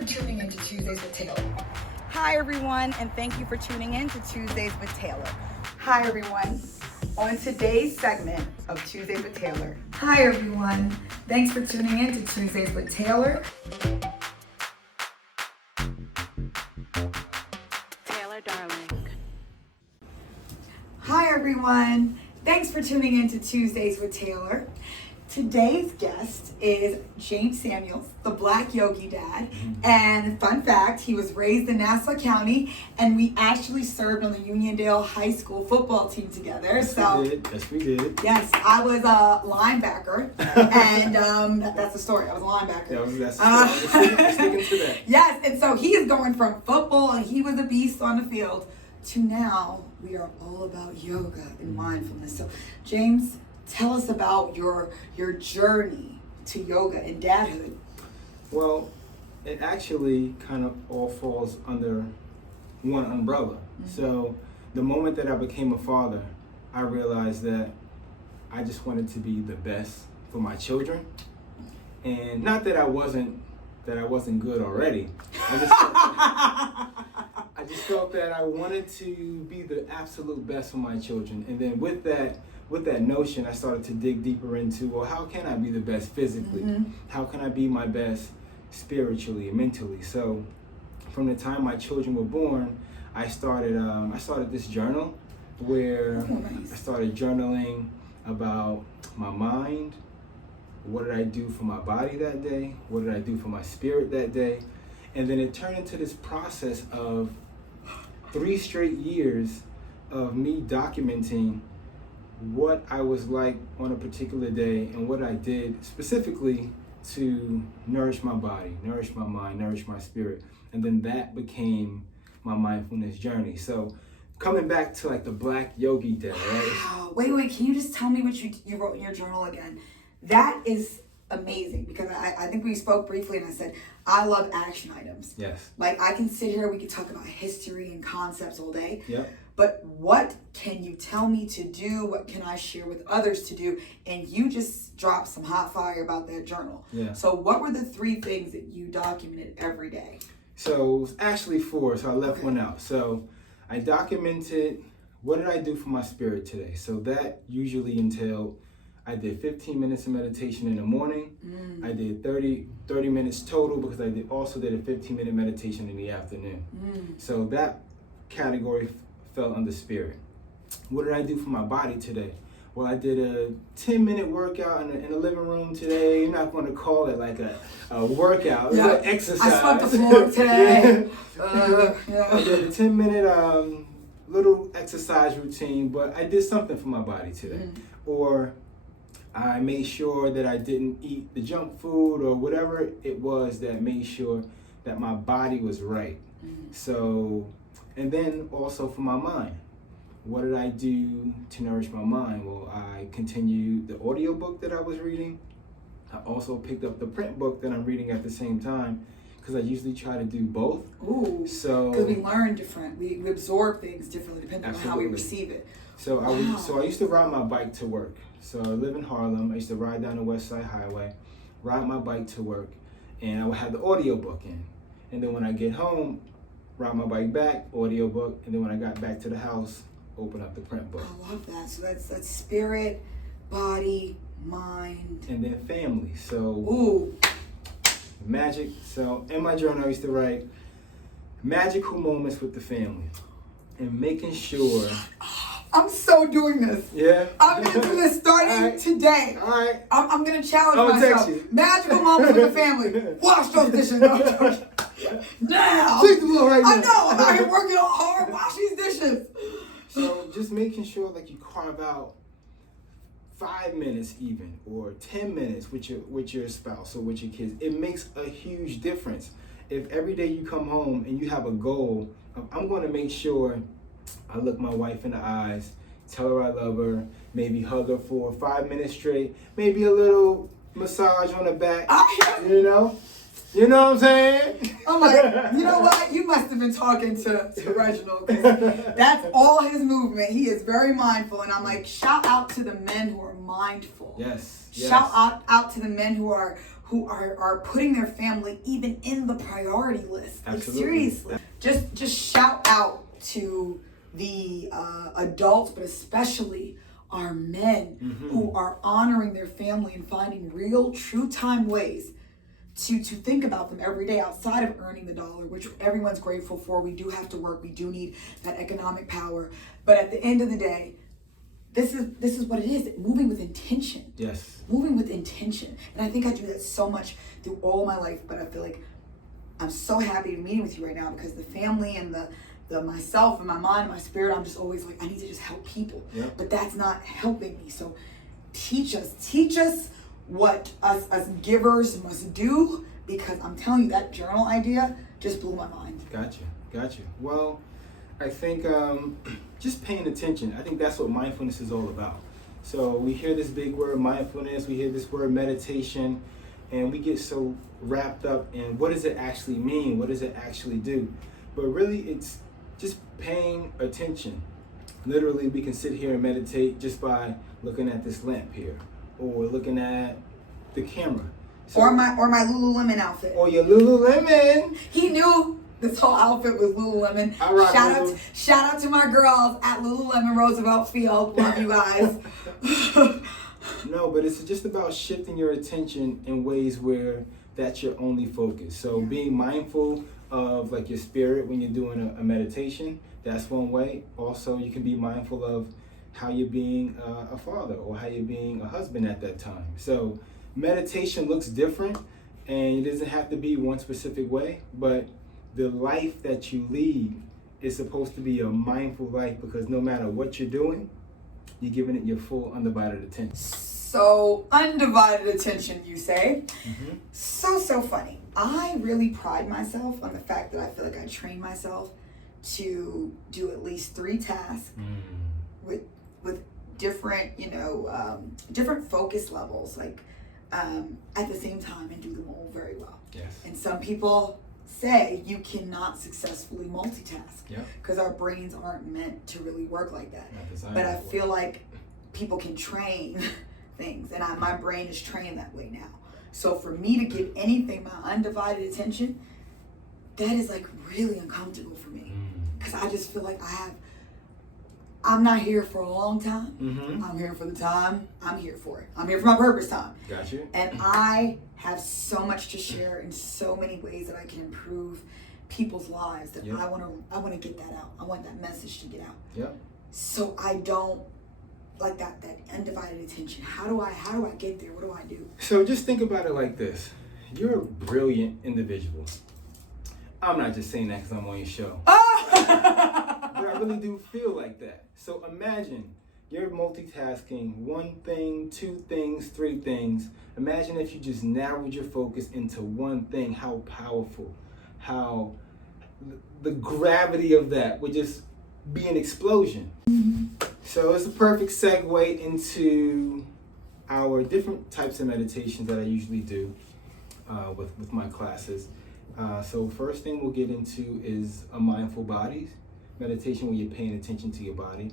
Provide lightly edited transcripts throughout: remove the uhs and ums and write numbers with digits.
for tuning in to Tuesdays with Taylor. Hi everyone, and thank you for tuning in to Tuesdays with Taylor. Hi everyone. On today's segment of Tuesdays with Taylor. Hi everyone. Thanks for tuning in to Tuesdays with Taylor. Taylor, darling. Hi everyone. Thanks for tuning in to Tuesdays with Taylor. Today's guest is James Samuels, the Black Yogi Dad. And fun fact, he was raised in Nassau County, and we actually served on the Uniondale High School football team together. Yes, we did. Yes, we did. Yes, I was a linebacker, and that's the story. I was a linebacker. Yeah, that's the story. We're sticking to that. Yes, and so he is going from football, and he was a beast on the field, to now we are all about yoga and mindfulness. So, James, tell us about your journey to yoga and dadhood. Well, it actually kind of all falls under one umbrella. So the moment that I became a father, I realized that I just wanted to be the best for my children. And not that I wasn't good already. I just felt that I wanted to be the absolute best for my children. And then with that notion, I started to dig deeper into, well, how can I be the best physically? How can I be my best spiritually and mentally? So from the time my children were born, I started this journal where I started journaling about my mind. What did I do for my body that day? What did I do for my spirit that day? And then it turned into this process of 3 straight years of me documenting what I was like on a particular day and what I did specifically to nourish my body, nourish my mind, nourish my spirit. And then that became my mindfulness journey. So coming back to like the Black Yogi Dad, right? Wow. Wait, can you just tell me what you wrote in your journal again? That is amazing, because I think we spoke briefly and I said, I love action items. Yes. Like, I can sit here, we could talk about history and concepts all day. Yep. But what can you tell me to do? What can I share with others to do? And you just dropped some hot fire about that journal. Yeah. So what were the 3 things that you documented every day? So it was actually 4, so I left one out. So I documented what did I do for my spirit today. So that usually entailed, I did 15 minutes of meditation in the morning. I did 30 minutes total, because I also did a 15-minute meditation in the afternoon. So that category fell under spirit. What did I do for my body today? Well, I did a 10-minute workout in the living room today. You're not going to call it like a workout, Yeah. it's an exercise. I swept the floor today. I did a 10-minute little exercise routine, but I did something for my body today. Or I made sure that I didn't eat the junk food or whatever it was that made sure that my body was right. So, and then also for my mind. What did I do to nourish my mind? Well, I continued the audiobook that I was reading. I also picked up the print book that I'm reading at the same time, because I usually try to do both. Ooh, so because we learn different. We absorb things differently depending on how we Absolutely. receive it. So I used to ride my bike to work. So I live in Harlem. I used to ride down the West Side Highway, ride my bike to work, and I would have the audiobook in. And then when I get home, ride my bike back, audiobook, and then when I got back to the house, open up the print book. I love that. So that's spirit, body, mind. And then family. So Ooh. magic. So in my journal, I used to write magical moments with the family and making sure. I'm so doing this. Yeah. I'm gonna do this starting today. All right. I'm gonna challenge I'm gonna myself. text you. Magical moments with the family. Wash those dishes. No, I'm joking. Now. Sweep the floor right now. I know. I'm out here working on hard. Wash these dishes. So just making sure like you carve out 5 minutes even, or 10 minutes with your spouse or with your kids. It makes a huge difference. If every day you come home and you have a goal of, I'm going to make sure I look my wife in the eyes, tell her I love her, maybe hug her for 5 minutes straight, maybe a little massage on the back, you know? You know what I'm saying? I'm like, you know what? You must have been talking to Reginald, because that's all his movement. He is very mindful. And I'm like, shout out to the men who are mindful. Yes. Shout out to the men who are who are putting their family even in the priority list. Like, Absolutely. seriously. Just shout out to the adults, but especially our men who are honoring their family and finding real, true time ways to think about them every day outside of earning the dollar, which everyone's grateful for. We do have to work. We do need that economic power. But at the end of the day, this is what it is. Moving with intention. Yes. Moving with intention. And I think I do that so much through all my life, but I feel like I'm so happy to be meeting with you right now because the family and the myself and my mind and my spirit, I'm just always like, I need to just help people. Yep. But that's not helping me. So teach us what us givers must do, because I'm telling you, that journal idea just blew my mind. Gotcha. Well, I think just paying attention, I think that's what mindfulness is all about. So we hear this big word mindfulness, we hear this word meditation, and we get so wrapped up in what does it actually mean? What does it actually do? But really it's just paying attention. Literally, we can sit here and meditate just by looking at this lamp here, or looking at the camera. So, Or my Lululemon outfit. Or your Lululemon. He knew this whole outfit was Lululemon. I rock Shout out to my girls at Lululemon Roosevelt Field. Love you guys. No, but it's just about shifting your attention in ways where that's your only focus. So being mindful of like your spirit when you're doing a meditation, that's one way. Also, you can be mindful of how you're being a father or how you're being a husband at that time. So meditation looks different, and it doesn't have to be one specific way, but the life that you lead is supposed to be a mindful life, because no matter what you're doing, you're giving it your full undivided attention. So undivided attention, you say. Mm-hmm. So funny. I really pride myself on the fact that I feel like I train myself to do at least 3 tasks with different, different focus levels, like at the same time, and do them all very well. Yes. And some people say you cannot successfully multitask because our brains aren't meant to really work like that. But I feel like people can train things, and my brain is trained that way now. So for me to give anything my undivided attention, that is like really uncomfortable for me, because I just feel like I'm not here for a long time. Mm-hmm. I'm here for the time I'm here for. I'm here for my purpose time. Gotcha. And I have so much to share in so many ways that I can improve people's lives, that I want to get that out. I want that message to get out. Yep. So I don't like that undivided attention. How do I get there? What do I do? So just think about it like this. You're a brilliant individual. I'm not just saying that because I'm on your show. But I really do feel like that. So imagine you're multitasking 1 thing, 2 things, 3 things. Imagine if you just narrowed your focus into 1 thing, how powerful, how the gravity of that would just be an explosion. So it's a perfect segue into our different types of meditations that I usually do with my classes. So first thing we'll get into is a mindful bodies meditation, where you're paying attention to your body.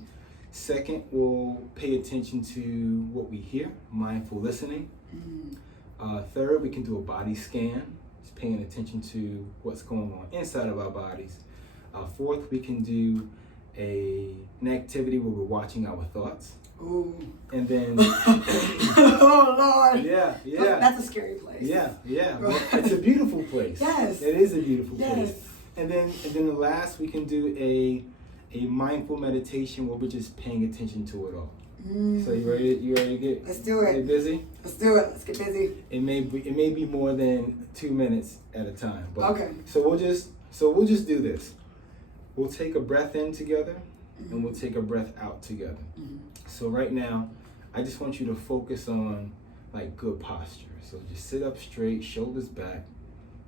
Second, we'll pay attention to what we hear, mindful listening. Third, we can do a body scan, just paying attention to what's going on inside of our bodies. Fourth, we can do an activity where we're watching our thoughts. Ooh. And then oh Lord. Yeah. That's a scary place. Yeah. Well, it's a beautiful place. Yes. It is a beautiful place. Yes. And then the last, we can do a mindful meditation where we're just paying attention to it all. So you ready to get? Let's do it. Get busy? Let's do it. Let's get busy. It may be more than 2 minutes at a time. But okay. So we'll just do this. We'll take a breath in together, and we'll take a breath out together. So right now, I just want you to focus on like good posture. So just sit up straight, shoulders back.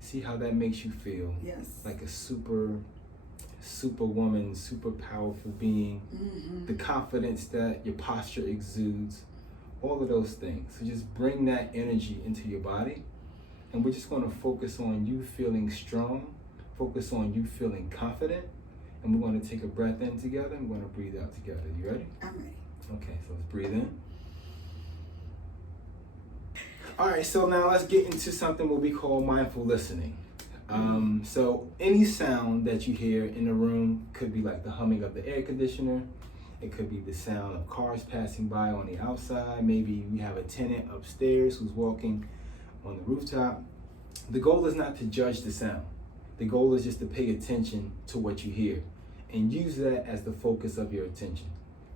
See how that makes you feel. Yes. Like a super woman, super powerful being. The confidence that your posture exudes. All of those things. So just bring that energy into your body. And we're just going to focus on you feeling strong. Focus on you feeling confident. And we're going to take a breath in together, and we're going to breathe out together. You ready? I'm ready. Okay, so let's breathe in. All right, so now let's get into something what we call mindful listening. So any sound that you hear in the room could be like the humming of the air conditioner. It could be the sound of cars passing by on the outside. Maybe we have a tenant upstairs who's walking on the rooftop. The goal is not to judge the sound. The goal is just to pay attention to what you hear and use that as the focus of your attention.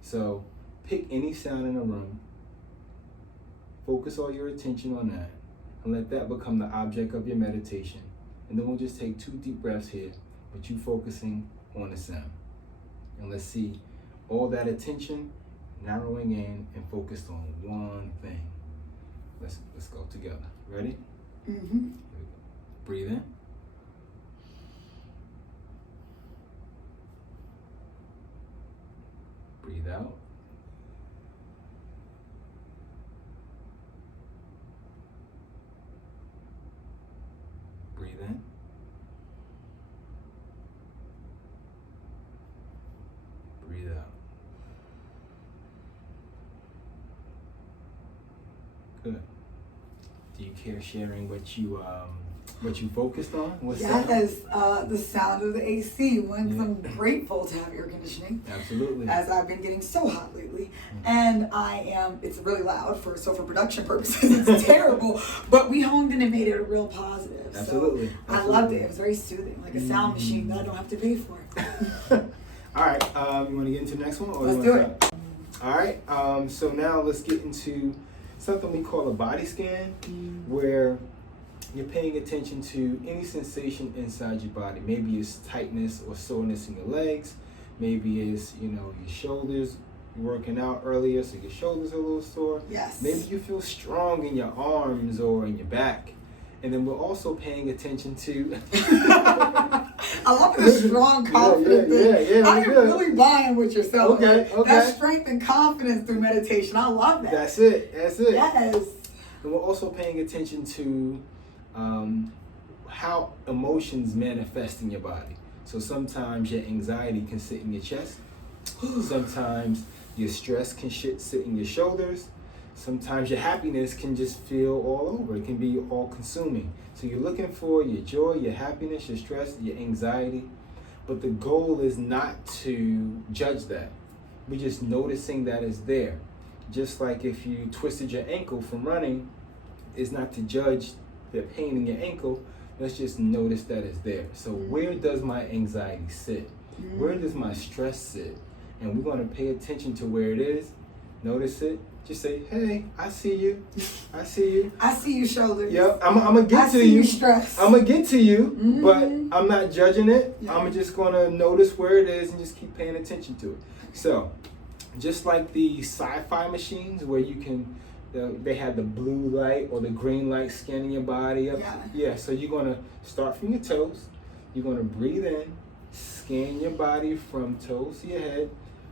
So pick any sound in the room, focus all your attention on that, and let that become the object of your meditation. And then we'll just take 2 deep breaths here, with you focusing on the sound. And let's see all that attention narrowing in and focused on one thing. Let's go together. Ready? Mm-hmm. Breathe in. Breathe out. Breathe in. Breathe out. Good. Do you care sharing what you focused on? What sound? Yes, the sound of the AC. Once I'm grateful to have air conditioning. Absolutely. As I've been getting so hot lately. And it's really loud for production purposes, it's terrible. But we honed in and made it a real positive. Absolutely. So I loved it. It was very soothing, like a sound machine that I don't have to pay for. All right, you want to get into the next one? Or Let's you do wanna it. stop? All right, so now let's get into something we call a body scan, where you're paying attention to any sensation inside your body. Maybe it's tightness or soreness in your legs. Maybe it's, your shoulders. You're working out earlier, so your shoulders are a little sore. Yes. Maybe you feel strong in your arms or in your back. And then we're also paying attention to... I love this strong, confident thing. Yeah, I am really buying what you're selling. Okay. That strength and confidence through meditation. I love that. That's it. Yes. And we're also paying attention to how emotions manifest in your body. So sometimes your anxiety can sit in your chest. Sometimes your stress can sit in your shoulders. Sometimes your happiness can just feel all over. It can be all consuming. So you're looking for your joy, your happiness, your stress, your anxiety. But the goal is not to judge that. We're just noticing that it's there. Just like if you twisted your ankle from running, it's not to judge the pain in your ankle. Let's just notice that it's there. So where does my anxiety sit? Where does my stress sit? And we're going to pay attention to where it is. Notice it. Just say, hey, I see you. I see you. I see you shoulders. Yep, I'm gonna get to you. I see you stress. I'm gonna get to you, but I'm not judging it. Yeah. I'm just gonna notice where it is and just keep paying attention to it. So, just like the sci-fi machines where you can, they have the blue light or the green light scanning your body up. Yeah, so you're gonna start from your toes. You're gonna breathe in, scan your body from toes to your head.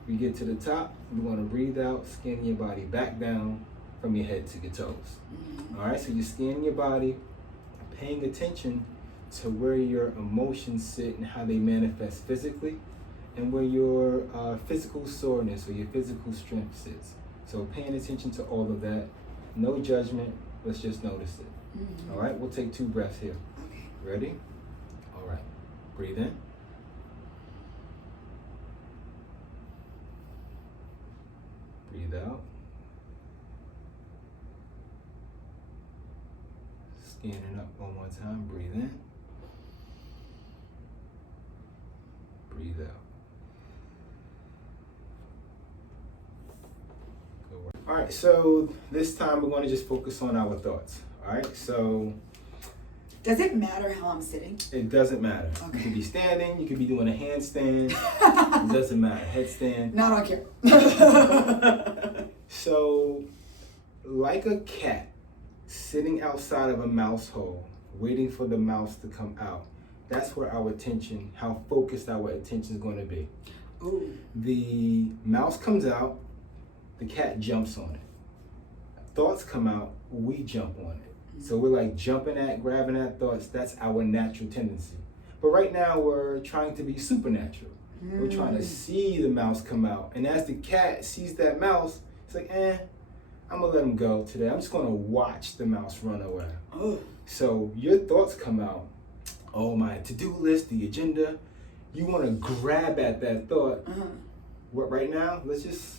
We get to the top, we're going to breathe out, scanning your body back down from your head to your toes. All right, so you're scanning your body, paying attention to where your emotions sit and how they manifest physically, and where your physical soreness or your physical strength sits. So paying attention to all of that, no judgment, let's just notice it. All right, we'll take 2 breaths here. Okay. Ready? All right, breathe in. Breathe out. Scanning up one more time. Breathe in. Breathe out. Good work. All right, so this time we're going to just focus on our thoughts. All right, so Does it matter how I'm sitting? it doesn't matter. Okay. You could be standing, you could be doing a handstand. It doesn't matter. Headstand. Not on camera. So, like a cat sitting outside of a mouse hole, waiting for the mouse to come out, that's where our attention, how focused our attention is going to be. Ooh. The mouse comes out, the cat jumps on it. Thoughts come out, we jump on it. So we're like grabbing at thoughts. That's our natural tendency. But right now we're trying to be supernatural. We're trying to see the mouse come out. And as the cat sees that mouse, it's like, I'm gonna let them go today. I'm just gonna watch the mouse run away. Oh. So your thoughts come out. Oh, my to-do list, the agenda. You want to grab at that thought. What right now? Let's just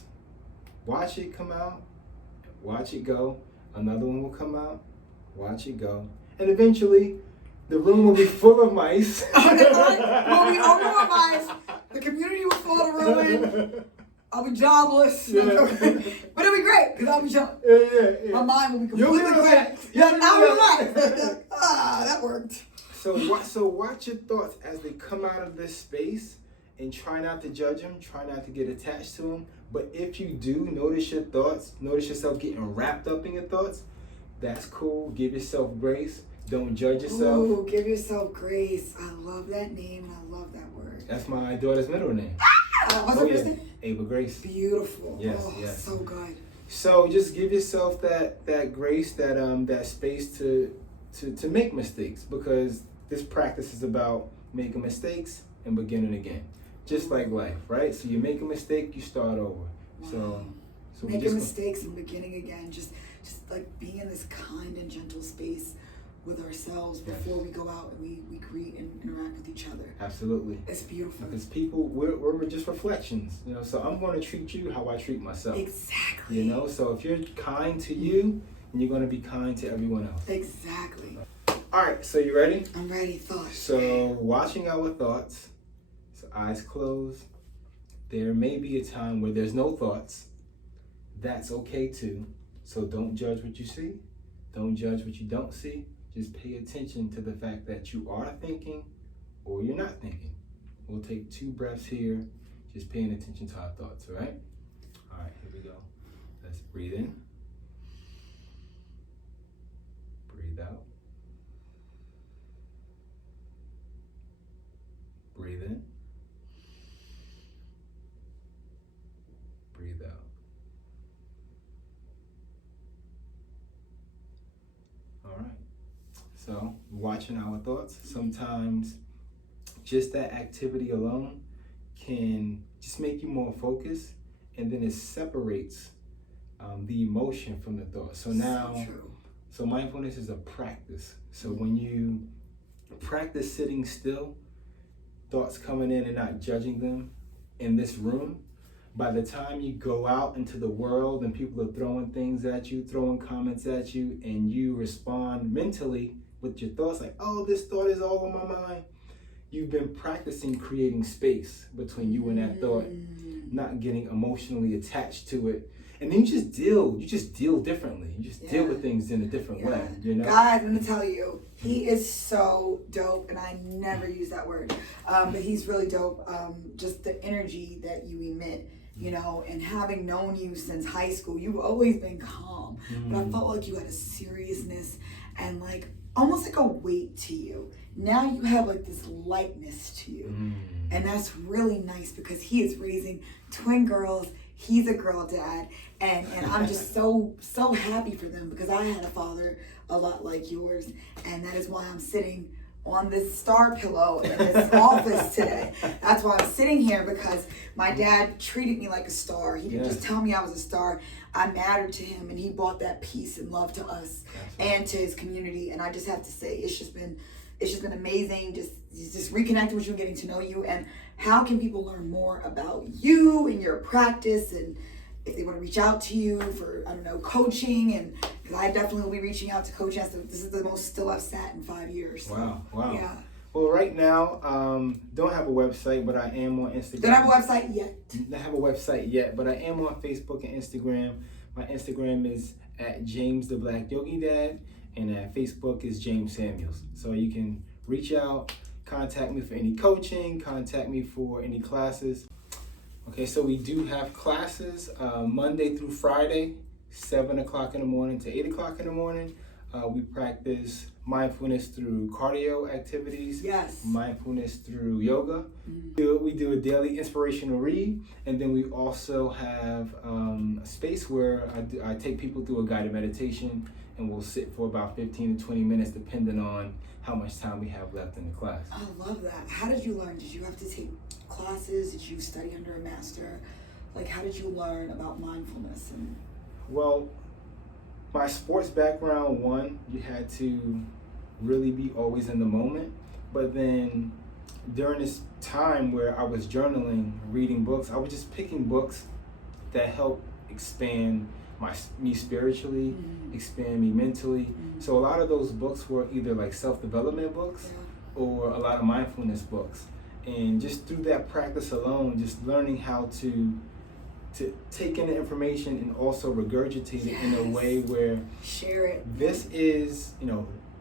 watch it come out, watch it go. Another one will come out, watch it go, and eventually, the room will be full of mice. We'll be over mice. The community will fall to ruin. I'll be jobless. Yeah. But it'll be great because I'll be jobless. Yeah. My mind will be You'll completely be clear. relaxed. Yeah, You'll be I'll be relaxed. relaxed. That worked. So watch your thoughts as they come out of this space, and try not to judge them, try not to get attached to them. But if you do notice your thoughts, notice yourself getting wrapped up in your thoughts, that's cool. Give yourself grace. Don't judge yourself. Ooh, give yourself grace. I love that name. I love that word. That's my daughter's middle name. What's her first name? Ava Grace. Beautiful. Yes, Oh, yes. so good. So just give yourself that grace, that space to make mistakes, because this practice is about making mistakes and beginning again. Just like life, right? So you make a mistake, you start over. Wow. So we making just mistakes and beginning again. Just like being in this kind and gentle space with ourselves before we go out and we greet and interact with each other. absolutely. It's beautiful. Because people, we're just reflections, you know. So I'm going to treat you how I treat myself. Exactly. You know. So if you're kind to you, then you're going to be kind to everyone else. Exactly. All right. So you ready? I'm ready. Thoughts. So watching our thoughts. So eyes closed. There may be a time where there's no thoughts. That's okay too. So don't judge what you see. Don't judge what you don't see. Just pay attention to the fact that you are thinking or you're not thinking. We'll take 2 breaths here, just paying attention to our thoughts, all right? All right, here we go. Let's breathe in. Breathe out. Breathe in. Breathe out. All right. So, watching our thoughts, sometimes just that activity alone can just make you more focused, and then it separates the emotion from the thought. So now, so mindfulness is a practice. So when you practice sitting still, thoughts coming in and not judging them in this room, by the time you go out into the world and people are throwing things at you, throwing comments at you, and you respond mentally with your thoughts like, oh, this thought is all on my mind, you've been practicing creating space between you and that thought, not getting emotionally attached to it. And then you just deal differently. You just deal with things in a different way, you know? Guys, I'm gonna tell you, he is so dope, and I never use that word, but he's really dope. Just the energy that you emit, you know, and having known you since high school, you've always been calm, but I felt like you had a seriousness and like almost like a weight to you. Now you have like this lightness to you, and that's really nice because he is raising twin girls. He's a girl dad, and I'm just so happy for them because I had a father a lot like yours, and that is why I'm sitting on this star pillow in this office today. That's why I'm sitting here, because my dad treated me like a star. He didn't just tell me I was a star. I mattered to him, and he brought that peace and love to us and to his community. And I just have to say, it's just been amazing. Just reconnecting with you and getting to know you. And how can people learn more about you and your practice, and if they want to reach out to you for, I don't know, coaching? And because I definitely will be reaching out to coaching. This is the most still I've sat in 5 years. So, Wow. Yeah. Well, right now, don't have a website, but I am on Instagram. Don't have a website yet. Don't have a website yet, but I am on Facebook and Instagram. My Instagram is at James the Black Yogi Dad, and at Facebook is James Samuels. So you can reach out, contact me for any coaching, contact me for any classes. Okay, so we do have classes Monday through Friday, 7 o'clock in the morning to 8 o'clock in the morning. We practice mindfulness through cardio activities. Yes. Mindfulness through yoga. We do a daily inspirational read, and then we also have a space where I take people through a guided meditation, and we'll sit for about 15 to 20 minutes depending on how much time we have left in the class. I love that. How did you learn? Did you have to take classes? Did you study under a master? Like, how did you learn about mindfulness? Well, My sports background, one, you had to really be always in the moment. But then during this time where I was journaling, reading books, I was just picking books that helped expand me spiritually, expand me mentally. So a lot of those books were either like self-development books or a lot of mindfulness books. And just through that practice alone, just learning how to take in the information and also regurgitate it in a way where share it. This is,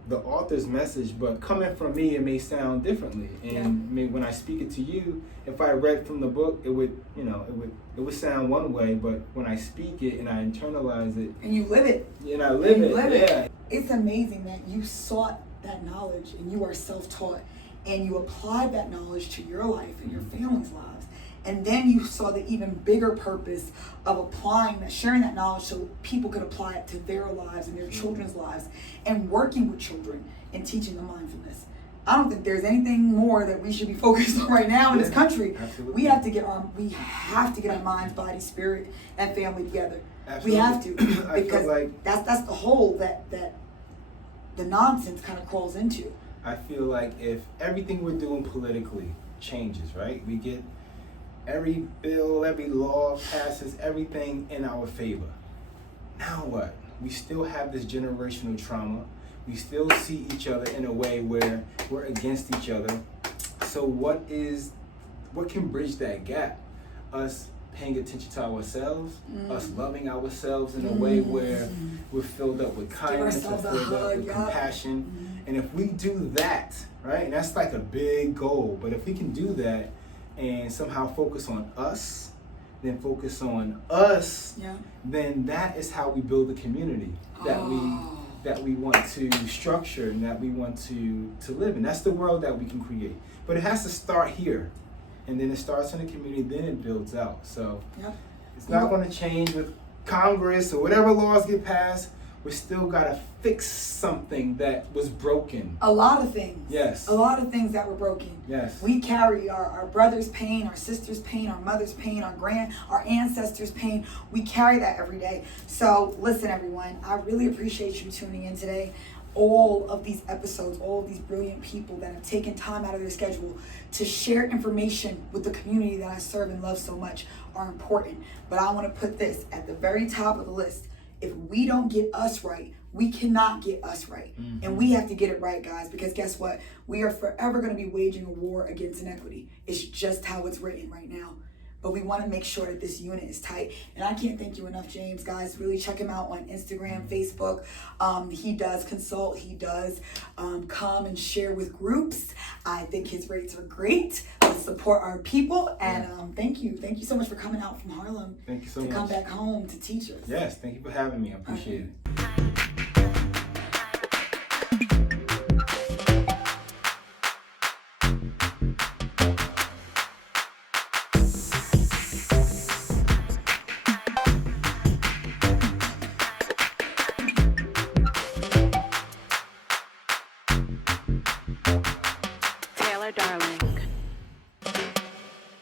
the author's message, but coming from me, it may sound differently. And when I speak it to you, if I read from the book, it would sound one way, but when I speak it and I internalize it, and you live it, and I live it. It's amazing that you sought that knowledge and you are self-taught and you applied that knowledge to your life and your family's lives. And then you saw the even bigger purpose of applying that, sharing that knowledge so people could apply it to their lives and their children's lives, and working with children and teaching them mindfulness. I don't think there's anything more that we should be focused on right now in this country. Absolutely. We have to get our minds, body, spirit, and family together. Absolutely. We have to, because like that's the hole that the nonsense kind of crawls into. I feel like if everything we're doing politically changes, right? We get every bill, every law passes, everything in our favor. Now what? We still have this generational trauma. We still see each other in a way where we're against each other. So what can bridge that gap? Us paying attention to ourselves, us loving ourselves in a way where we're filled up with kindness and filled up with compassion. And if we do that, right, and that's like a big goal, but if we can do that and somehow focus on us, then focus on us, then that is how we build the community that we want to structure and that we want to live in. That's the world that we can create. But it has to start here. And then it starts in the community, then it builds out. So it's not going to change with Congress or whatever laws get passed. We still got to fix something that was broken. A lot of things. Yes. A lot of things that were broken. Yes. We carry our brother's pain, our sister's pain, our mother's pain, our ancestors' pain. We carry that every day. So listen, everyone, I really appreciate you tuning in today. All of these episodes, all of these brilliant people that have taken time out of their schedule to share information with the community that I serve and love so much are important. But I want to put this at the very top of the list. If we don't get us right, we cannot get us right. And we have to get it right, guys, because guess what? We are forever going to be waging a war against inequity. It's just how it's written right now. But we want to make sure that this unit is tight. And I can't thank you enough, James. Guys, really check him out on Instagram, Facebook. He does consult. He does come and share with groups. I think his rates are great. Let's support our people. And thank you. Thank you so much for coming out from Harlem. Thank you so much. To come back home to teach us. Yes, thank you for having me. I appreciate it.